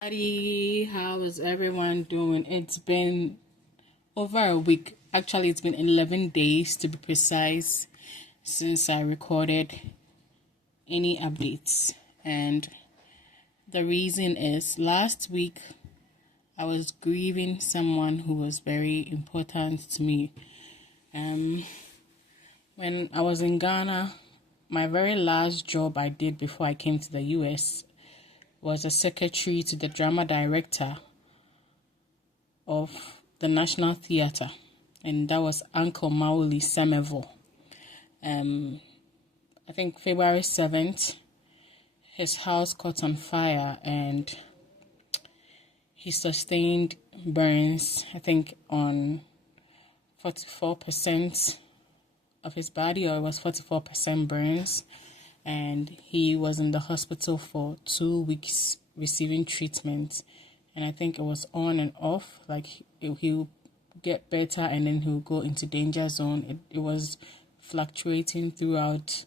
Buddy, how is everyone doing? It's been over a week. Actually, it's been 11 days to be precise since I recorded any updates. And the reason is last week I was grieving someone who was very important to me. When I was in Ghana, my very last job I did before I came to the US was a secretary to the drama director of the National Theatre, and that was Uncle Mauli Semevo. I think February 7th, his house caught on fire and he sustained burns, I think, on 44% of his body, or it was 44% burns. And he was in the hospital for 2 weeks receiving treatment. And I think it was on and off, like he'll get better and then he'll go into danger zone. It was fluctuating throughout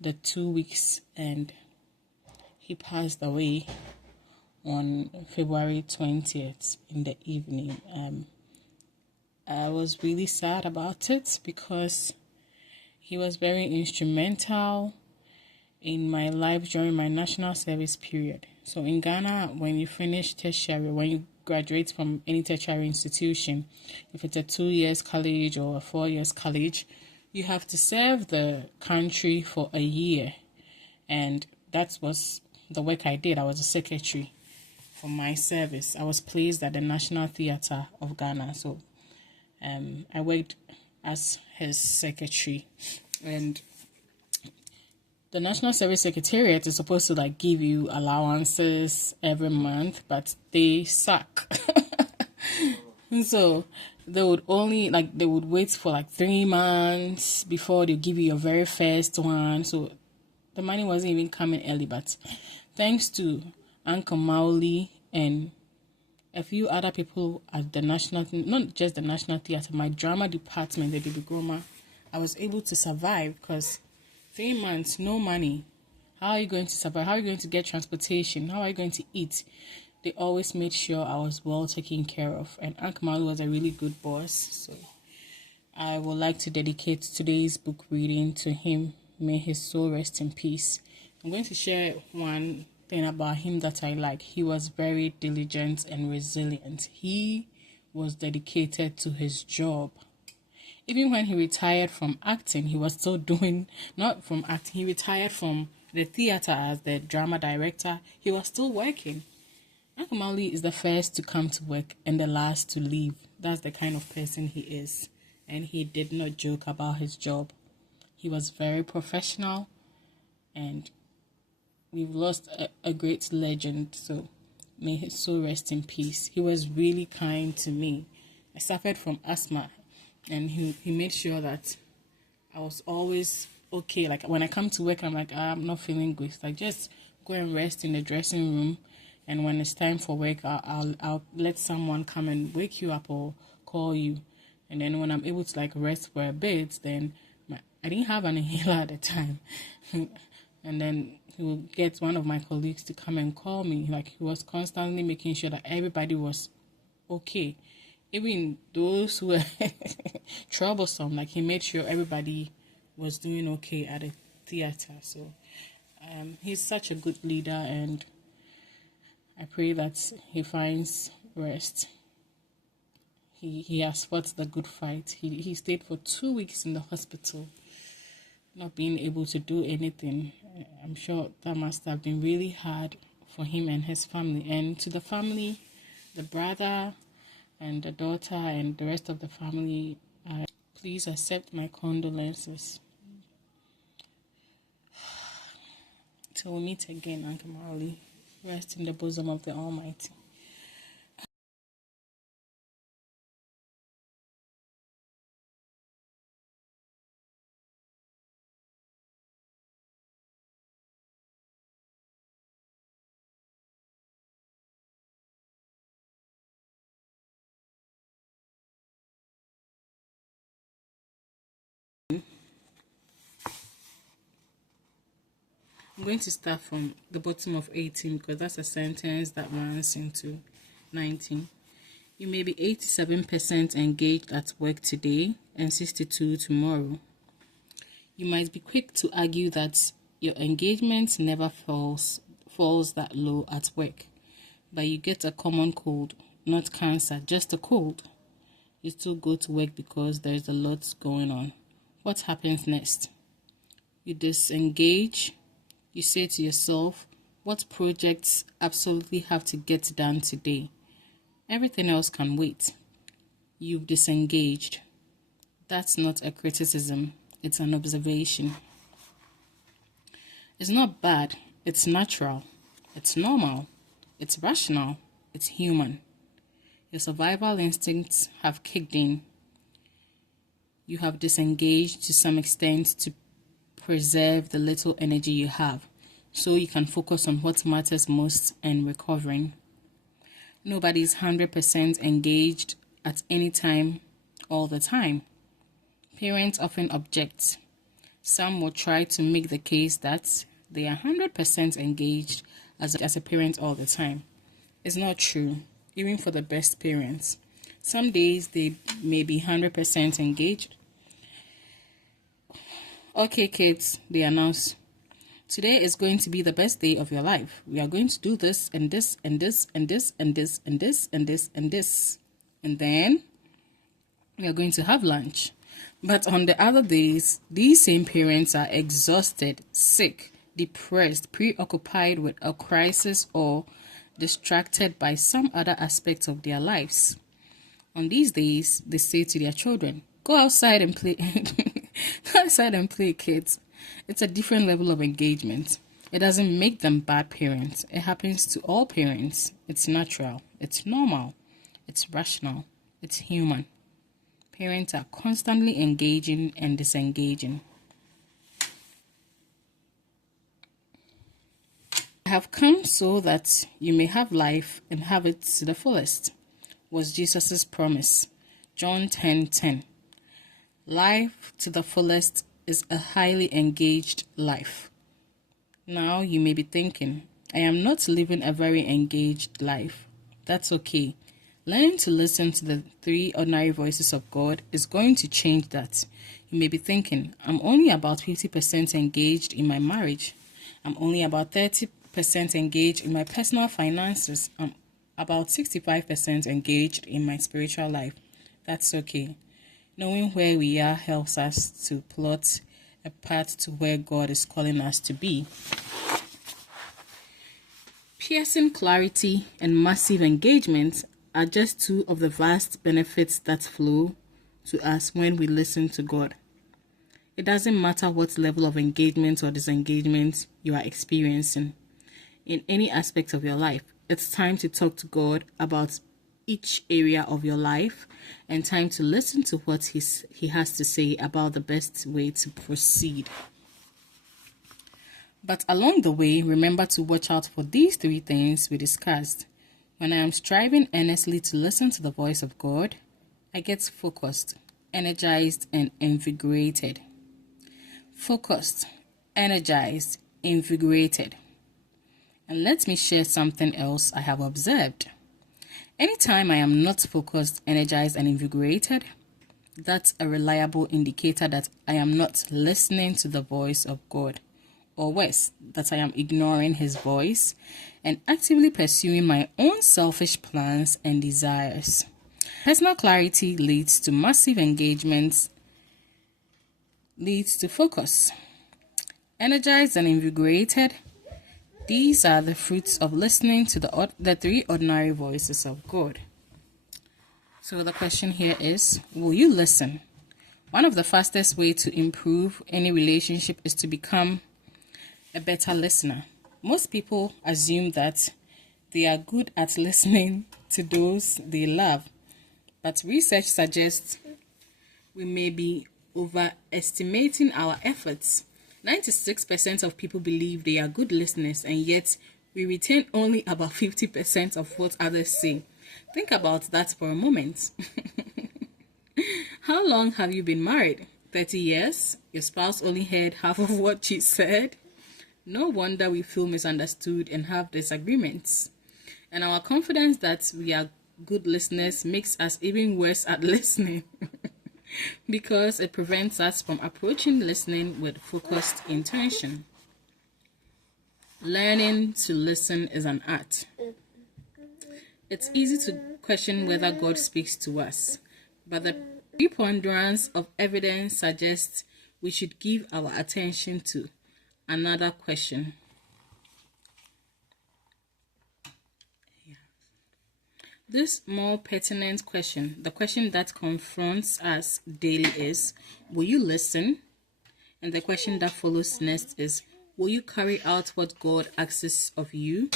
the 2 weeks, and he passed away on February 20th in the evening. I was really sad about it because he was very instrumental in my life during my national service period. So in Ghana, when you finish tertiary, when you graduate from any tertiary institution, if it's a 2 years college or a 4 years college, you have to serve the country for a year. And that was the work I did. I was a secretary for my service. I was placed at the National Theatre of Ghana. So I worked as his secretary. And the National Service Secretariat is supposed to give you allowances every month, but they suck. So they would only they would wait for 3 months before they give you your very first one. So the money wasn't even coming early, but thanks to Uncle Mauli and a few other people at the National, not just the National Theatre, my drama department, the Baby Groma, I was able to survive because 3 months, no money. How are you going to survive? How are you going to get transportation? How are you going to eat? They always made sure I was well taken care of. And Uncle Malu was a really good boss. So I would like to dedicate today's book reading to him. May his soul rest in peace. I'm going to share one thing about him that I like. He was very diligent and resilient. He was dedicated to his job. Even when he retired from acting, he was still doing, not from acting, he retired from the theater as the drama director. He was still working. Uncle Mauli is the first to come to work and the last to leave. That's the kind of person he is. And he did not joke about his job. He was very professional, and we've lost a great legend. So may his soul rest in peace. He was really kind to me. I suffered from asthma, and he made sure that I was always okay. When I come to work, I'm not feeling good. Just go and rest in the dressing room, and when it's time for work, I'll let someone come and wake you up or call you. And then when I'm able to rest for a bit, then I didn't have an inhaler at the time. And then he would get one of my colleagues to come and call me. He was constantly making sure that everybody was okay. Even those who were troublesome, he made sure everybody was doing okay at the theater. So he's such a good leader, and I pray that he finds rest. He has fought the good fight. He stayed for 2 weeks in the hospital, not being able to do anything. I'm sure that must have been really hard for him and his family. And to the family, the brother and the daughter and the rest of the family, please accept my condolences. Till we meet again, Uncle Marley, rest in the bosom of the Almighty. I'm going to start from the bottom of 18 because that's a sentence that runs into 19. You may be 87% engaged at work today and 62 tomorrow. You might be quick to argue that your engagement never falls that low at work, but you get a common cold, not cancer, just a cold. You still go to work because there's a lot going on. What happens next? You disengage. You say to yourself, what projects absolutely have to get done today? Everything else can wait. You've disengaged. That's not a criticism. It's an observation. It's not bad. It's natural. It's normal. It's rational. It's human. Your survival instincts have kicked in. You have disengaged to some extent to preserve the little energy you have, so you can focus on what matters most and recovering. Nobody's 100% engaged at any time, all the time. Parents often object. Some will try to make the case that they are 100% engaged as a parent all the time. It's not true, even for the best parents. Some days they may be 100% engaged. Okay, kids, they announce, today is going to be the best day of your life. We are going to do this and this and this and this and this and this and this and this. And then we are going to have lunch. But on the other days, these same parents are exhausted, sick, depressed, preoccupied with a crisis, or distracted by some other aspect of their lives. On these days, they say to their children, go outside and play. Go outside and play, kids. It's a different level of engagement. It doesn't make them bad parents. It happens to all parents. It's natural. It's normal. It's rational. It's human. Parents are constantly engaging and disengaging. I have come so that you may have life and have it to the fullest, was Jesus' promise. John 10:10. Life to the fullest is a highly engaged life. Now you may be thinking, I am not living a very engaged life. That's okay. Learning to listen to the 3 ordinary voices of God is going to change that. You may be thinking, I'm only about 50% engaged in my marriage. I'm only about 30% engaged in my personal finances. I'm about 65% engaged in my spiritual life. That's okay. Knowing where we are helps us to plot a path to where God is calling us to be. Piercing clarity and massive engagement are just 2 of the vast benefits that flow to us when we listen to God. It doesn't matter what level of engagement or disengagement you are experiencing in any aspect of your life. It's time to talk to God about each area of your life and time to listen to what he has to say about the best way to proceed. But along the way, remember to watch out for these 3 things we discussed. When I am striving earnestly to listen to the voice of God, I get focused, energized, and invigorated. Focused, energized, invigorated. And let me share something else I have observed. Anytime I am not focused, energized, and invigorated, that's a reliable indicator that I am not listening to the voice of God, or worse, that I am ignoring his voice and actively pursuing my own selfish plans and desires. Personal clarity leads to massive engagements, leads to focus. Energized and invigorated, these are the fruits of listening to the 3 ordinary voices of God. So the question here is, will you listen? One of the fastest ways to improve any relationship is to become a better listener. Most people assume that they are good at listening to those they love, but research suggests we may be overestimating our efforts. 96% of people believe they are good listeners, and yet we retain only about 50% of what others say. Think about that for a moment. How long have you been married? 30 years? Your spouse only heard half of what you said? No wonder we feel misunderstood and have disagreements. And our confidence that we are good listeners makes us even worse at listening because it prevents us from approaching listening with focused intention. Learning to listen is an art. It's easy to question whether God speaks to us, but the preponderance of evidence suggests we should give our attention to another question. This more pertinent question, the question that confronts us daily is, will you listen? And the question that follows next is, will you carry out what God asks of you?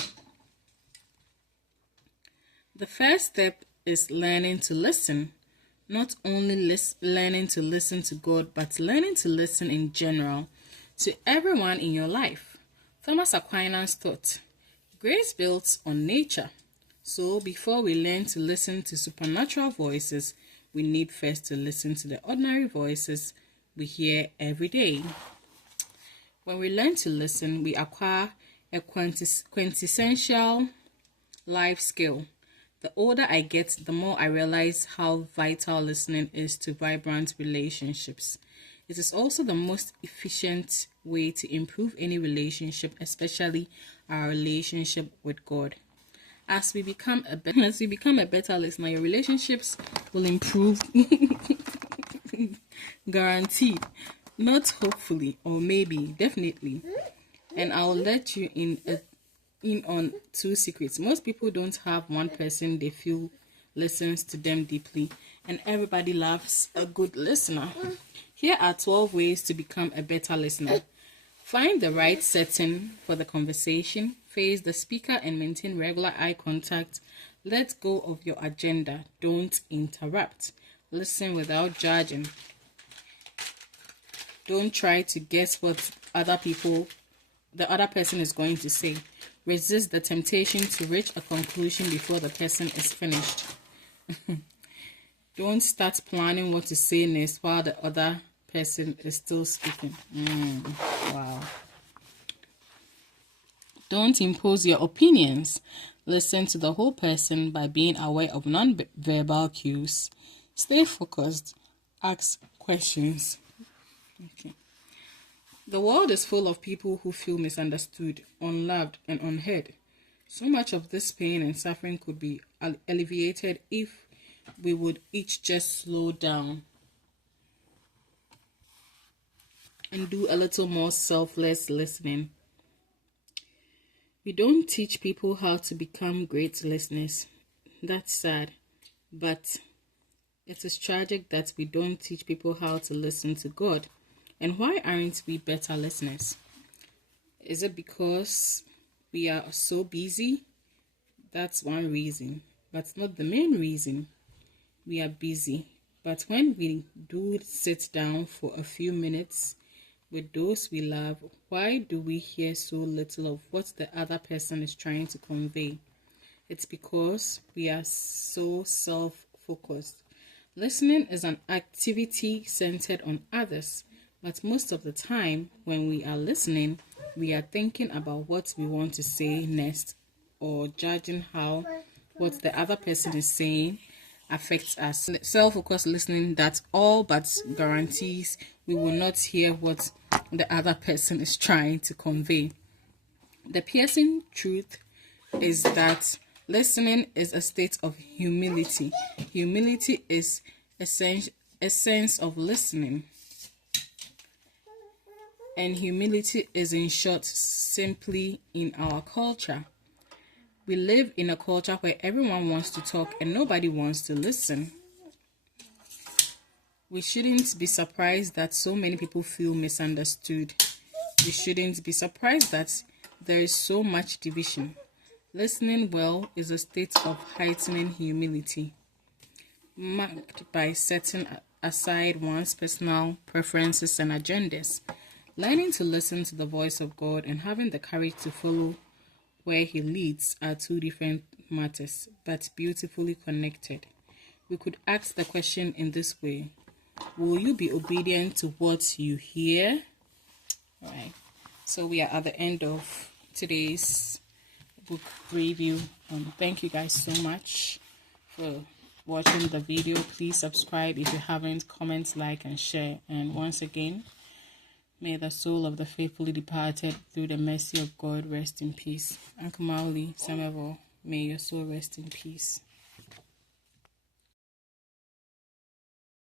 The first step is learning to listen. Not only learning to listen to God, but learning to listen in general to everyone in your life. Thomas Aquinas taught, grace builds on nature. So before we learn to listen to supernatural voices, we need first to listen to the ordinary voices we hear every day. When we learn to listen, we acquire a quintessential life skill. The older I get, the more I realize how vital listening is to vibrant relationships. It is also the most efficient way to improve any relationship, especially our relationship with God. As we become a better listener, your relationships will improve. Guaranteed. Not hopefully or maybe, definitely. And I'll let you in on two secrets. Most people don't have one person they feel listens to them deeply, and everybody loves a good listener. Here are 12 ways to become a better listener. Find the right setting for the conversation. Face the speaker and maintain regular eye contact. Let go of your agenda. Don't interrupt. Listen without judging. Don't try to guess what the other person is going to say. Resist the temptation to reach a conclusion before the person is finished. Don't start planning what to say next while the other person is still speaking. Wow. Don't impose your opinions. Listen to the whole person by being aware of non-verbal cues. Stay focused. Ask questions. Okay. The world is full of people who feel misunderstood, unloved, and unheard. So much of this pain and suffering could be alleviated if we would each just slow down and do a little more selfless listening. We don't teach people how to become great listeners. That's sad, but it is tragic that we don't teach people how to listen to God. And why aren't we better listeners? Is it because we are so busy? That's one reason, but not the main reason. We are busy. But when we do sit down for a few minutes with those we love, why do we hear so little of what the other person is trying to convey? It's because we are so self-focused. Listening is an activity centered on others, but most of the time when we are listening, we are thinking about what we want to say next or judging how what the other person is saying affects us. Self-focused listening that all but guarantees we will not hear what the other person is trying to convey. The piercing truth is that listening is a state of humility. Humility is a sense of listening. And humility is, in short, simply in our culture. We live in a culture where everyone wants to talk and nobody wants to listen. We shouldn't be surprised that so many people feel misunderstood. We shouldn't be surprised that there is so much division. Listening well is a state of heightening humility, marked by setting aside one's personal preferences and agendas. Learning to listen to the voice of God and having the courage to follow where He leads are two different matters, but beautifully connected. We could ask the question in this way: will you be obedient to what you hear? All right. So we are at the end of today's book review. Thank you guys so much for watching the video. Please subscribe if you haven't, comment, like, and share. And once again, may the soul of the faithfully departed through the mercy of God rest in peace. Uncle Mauli, Samevo, may your soul rest in peace.